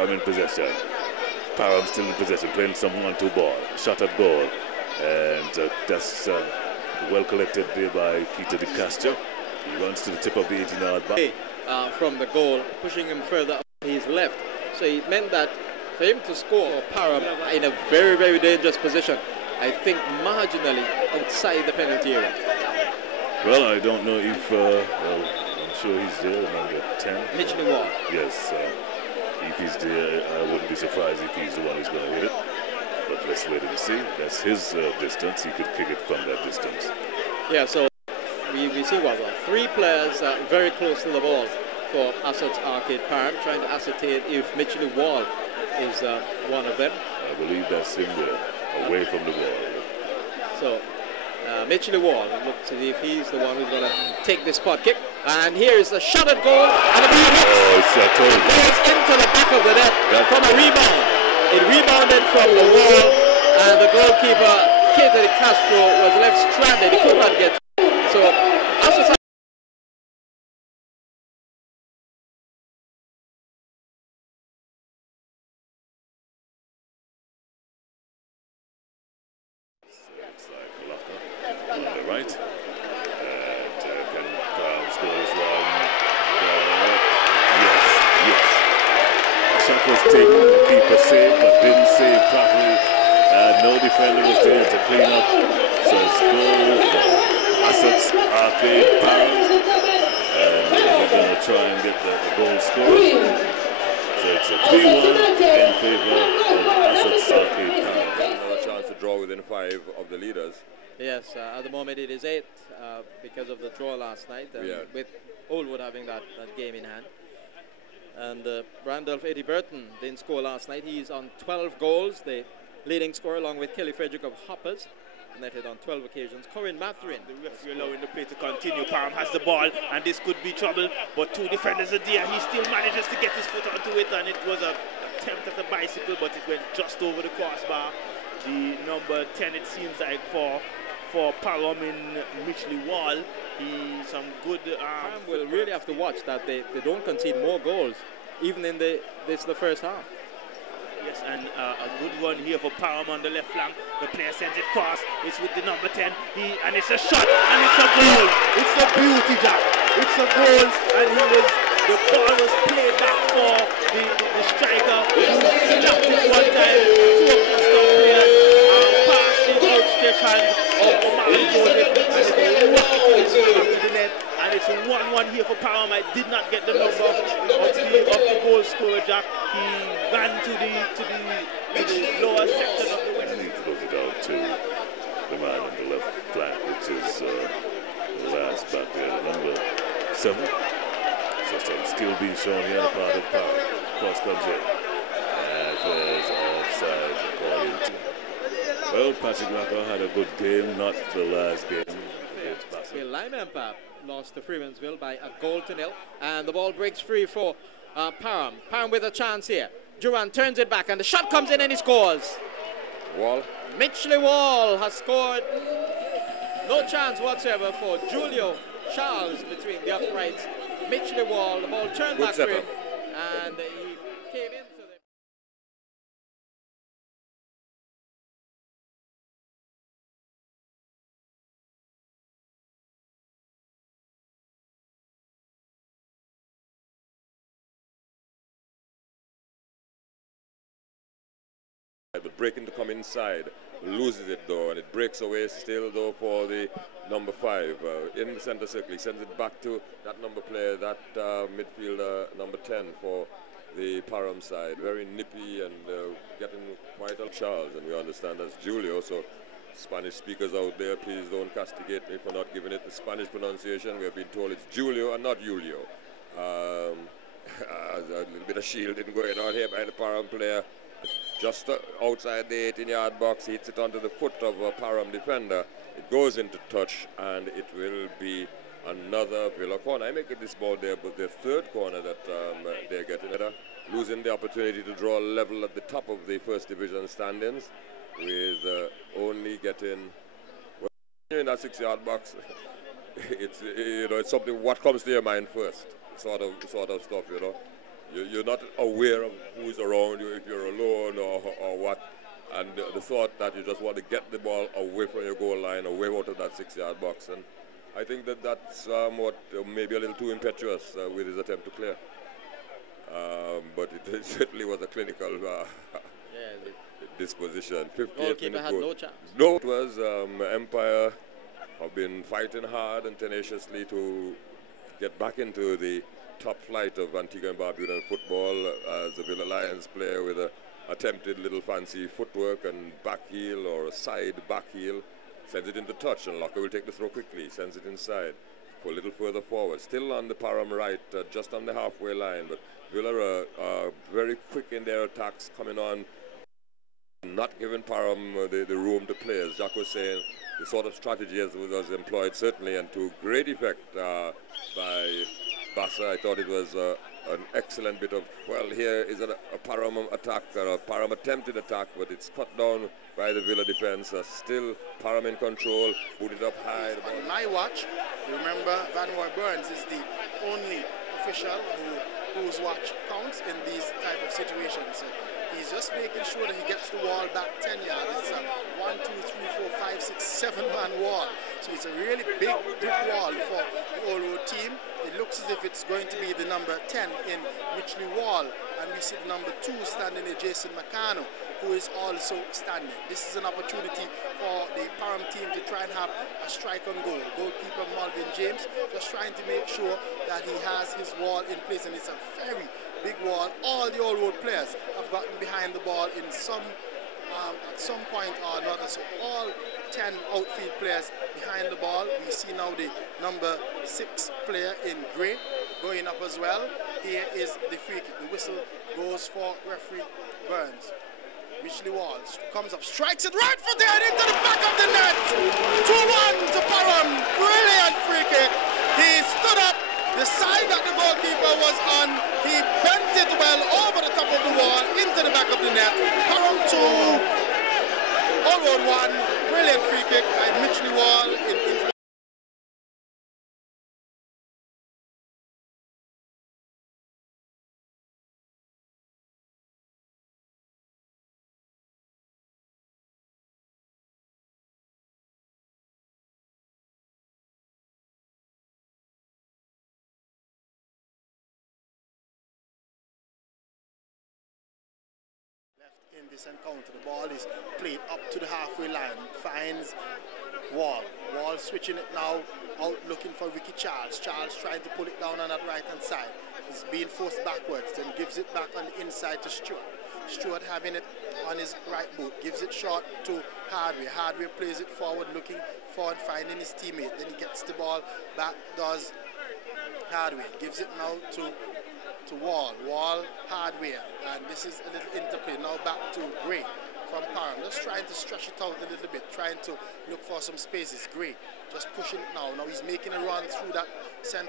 Parham in possession. Parham still in possession, playing some 1-2 ball. Shot at goal. And that's well collected there by Peter Di Castro. He runs to the tip of the 18-yard box. From the goal, pushing him further up to his left. So it meant that for him to score, Parham in a very, very dangerous position. I think marginally outside the penalty area. Well, I don't know if, well, I'm sure he's there, number 10. Mitchily Waul. Yes, if he's there, I wouldn't be surprised if he's the one who's going to hit it. But let's wait and see. That's his distance. He could kick it from that distance. Yeah, so we see what, 3 players very close to the ball for Assad's Arcade Parham, trying to ascertain if Mitchily Waul is one of them. I believe that's him there, away from the ball. So Mitchily Waul looks to see if he's the one who's going to take this spot kick. And here is the shot at goal. And the ball hits. It's into the back of the net from a rebound. It rebounded from the wall, and the goalkeeper, Peter Di Castro, was left stranded. He could not get to. So after it's like Locker on the right. And can Parham score this one? Yes. The shot was taken, the keeper saved, but didn't save properly. No defender was there to clean up. So it's goal for Assad's Arcade Parham. And we're going to try and get the goal scored. So it's a 3-1 in favor of Assad's Arcade Parham. Another chance to draw within 5 of the leaders. Yes, at the moment it is 8 because of the draw last night, with Oldwood having that game in hand. And Randolph Eddie Burton didn't score last night. He's on 12 goals, the leading scorer, along with Kelly Frederick of Hoppers, netted on 12 occasions. Corinne Matherin. The referee allowing the play to continue. Parham has the ball, and this could be trouble, but 2 defenders are there. He still manages to get his foot onto it, and it was an attempt at the bicycle, but it went just over the crossbar. The number 10, it seems like, for Parham in Mitchily Waul. He's some good. Parham will really have to watch that they don't concede more goals, even in the first half. Yes, and a good run here for Parham on the left flank. The player sends it cross. It's with the number 10. And it's a shot, and it's a goal. It's a beauty, Jack. It's a goal, and the ball was played back for the striker. He snapped it one time to a custom player and passed the outstretched hand of Omar Joseph. And it's a 1-1 here for Parham. I did not get the number of the goal scorer, Jack. He ran to the lower section of the west. And he throws it out to the man on the left flank, which is the last back there, number 7. So some skill being shown here on the part of Parham. Cross comes in. And there's offside according to. Well, Patrick Locker had a good game, not the last game. Lyman lost to Freemansville by a goal to 0, and the ball breaks free for Parham. Parham with a chance here. Duran turns it back, and the shot comes in, and he scores. Waul. Mitchily Waul has scored. No chance whatsoever for Julio Charles between the uprights. Mitchily Waul, the ball turned back for him, and he came into the... The breaking to come inside, loses it though, and it breaks away still though for the number 5 in the center circle. He sends it back to that number player, that midfielder number 10 for the Parham side. Very nippy and getting quite a Charles, and we understand that's Julio. So Spanish speakers out there, please don't castigate me for not giving it the Spanish pronunciation. We have been told it's Julio and not Julio. A little bit of shielding going on here by the Parham player. Just outside the 18-yard box, he hits it onto the foot of a Parham defender. It goes into touch, and it will be another Villa corner. I make it this ball there, but the 3rd corner that they're getting, losing the opportunity to draw a level at the top of the first division standings, with only getting in that 6-yard box. It's it's something. What comes to your mind first? Sort of stuff, You're not aware of who's around you, if you're alone or what. And the thought that you just want to get the ball away from your goal line, away out of that 6-yard box. And I think that's what maybe a little too impetuous with his attempt to clear. But it certainly was a clinical disposition. 58 Goalkeeper had no chance. No, it was Empire have been fighting hard and tenaciously to get back into the top flight of Antigua and Barbuda football as a Villa Lions player with a attempted little fancy footwork and back heel or a side back heel, sends it into touch, and Locker will take the throw quickly, sends it inside, pull a little further forward, still on the Param right, just on the halfway line, but Villa are very quick in their attacks coming on, not giving Param the room to play. As Jacques was saying, the sort of strategy was employed certainly, and to great effect by Bassa. I thought it was an excellent bit of, well, here is a Param attack, or a Param attempted attack, but it's cut down by the Villa defense. Still Param in control, put it up high. On my watch, remember Van Roy Burns is the only official whose watch counts in these type of situations. So he's just making sure that he gets the wall back 10 yards. It's a 1, 2, 3, 4, 5, 6, 7-man wall. So it's a really big wall for the Old Road team. It looks as if it's going to be the number 10 in Mitchily Waul, and we see the number 2 standing there, Jason Macano, who is also standing. This is an opportunity for the Param team to try and have a strike on goal. Goalkeeper Malvin James just trying to make sure that he has his wall in place, and it's a very big wall. All the Old Road players have gotten behind the ball in some at some point or another. So all 10 outfield players behind the ball. We see now the number 6 player in grey going up as well. Here is the free kick. The whistle goes for referee Burns. Mitchily Waul comes up, strikes it right for there into the back of the net. 2-1 to Param. Brilliant free kick. He stood up the side that the goalkeeper was on. He bent it well over the top of the wall into the back of the net. Param 2, Old Road 1. Brilliant free kick by Mitchily Waul in in this encounter. The ball is played up to the halfway line, finds Waul. Waul switching it now, out looking for Ricky Charles. Charles trying to pull it down on that right-hand side. He's being forced backwards, then gives it back on the inside to Stewart. Stewart having it on his right boot, gives it short to Hardway. Hardway plays it forward, looking forward, finding his teammate. Then he gets the ball back, does Hardway. Gives it now to Waul. Waul, Hardware, and this is a little interplay. Now back to Gray from Param. Just trying to stretch it out a little bit, trying to look for some spaces. Gray just pushing it now. Now he's making a run through that center.